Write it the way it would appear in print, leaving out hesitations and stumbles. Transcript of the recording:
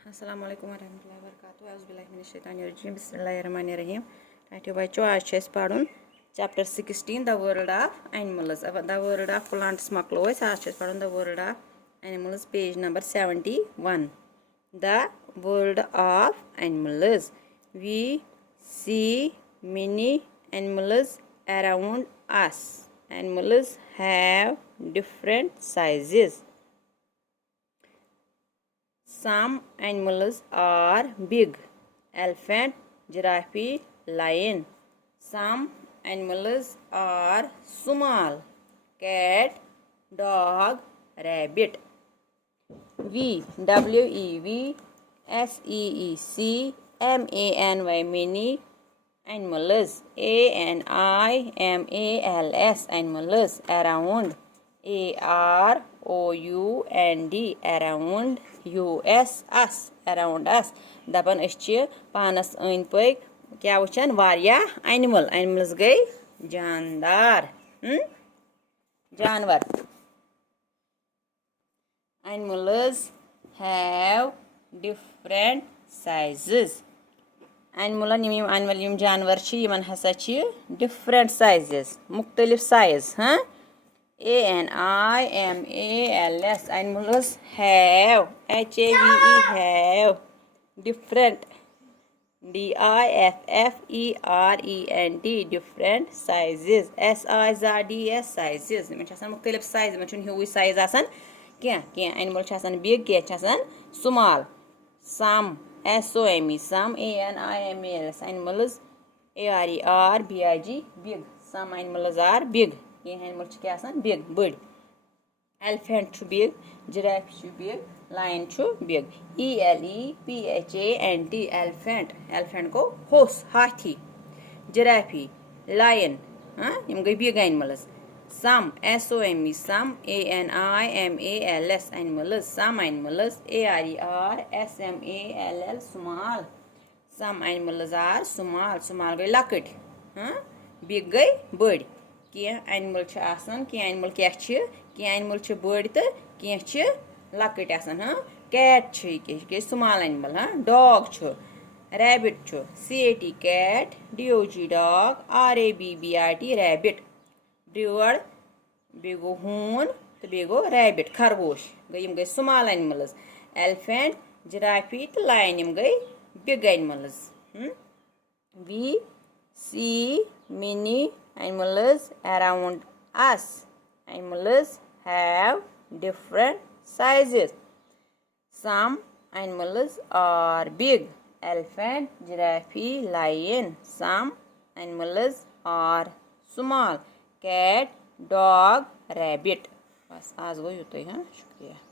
अस्सलाम वालेकुम वरहमतुल्लाहि वबरकातुहू औज़ुबिल्लाहि मिनश्शैतानिर्रजीम बिस्मिल्लाहिर्रहमानिर्रहीम टाइटो बच्चों आज छे पढ़ुन chapter 16 the world of animals the world of plants मकलो आज छे पढ़ुन the world of animals page number 71 the world of animals we see many animals around us. Animals have different sizes. Some animals are big: elephant, giraffe, lion. Some animals are small: cat, dog, rabbit. W-E-V-S-E-E-C-M-A-N-Y many animals. A-N-I-M-A-L-S animals around. A-R-O-U-N-D around. U-S us around us. दपन अच्छे पानस अंद पक क्या वुचान वारिया animal animals गई जानदार जानवर. Animals have different sizes. Animal जानवर हसा different sizes मुख्तलिफ size A-N-I-M-A-L-S animals have have different D-I-F-F-E-R-E-N-T different sizes S-I-Z-D-S sizes मुख्तलिफ साइज ह्यूज साइज क्या एनिमल बिग क्या small. Some S-O-M-E some A-N-I-M-A-L-S animals A-R-E-R-B-I-G big. Some animals are big. Animal क्या big बड़. Elephant big, giraffe big, lion big. E-L-E-P-H-A-N-T elephant elephant को horse हाथी. Giraffe lion यम गई big animals. Some S-O-M-E some A-N-I-M-A-L-S animals some animals A-R-E-R-S-M-A-L-L small. Some animals are small गई लकट big गई बड़. क्या animal क्या एनिमल क्या एनिमल बड़ तो क्या लकट कैट गई small animal. Dog rabbit C-A-T cat D-O-G dog R-A-B-B-I-T rabbit. ब्रियड बे गो हून तो बे गो रैबिट खरगोश गई स्मॉल एनिमल्स. एलिफेंट जिराफी तो लायन गई big animals. We see many animals around us. Animals have different sizes. Some animals are big: elephant, giraffe, lion. Some animals are small: cat, dog, rabbit. बस आज गो युत शुक्रिया.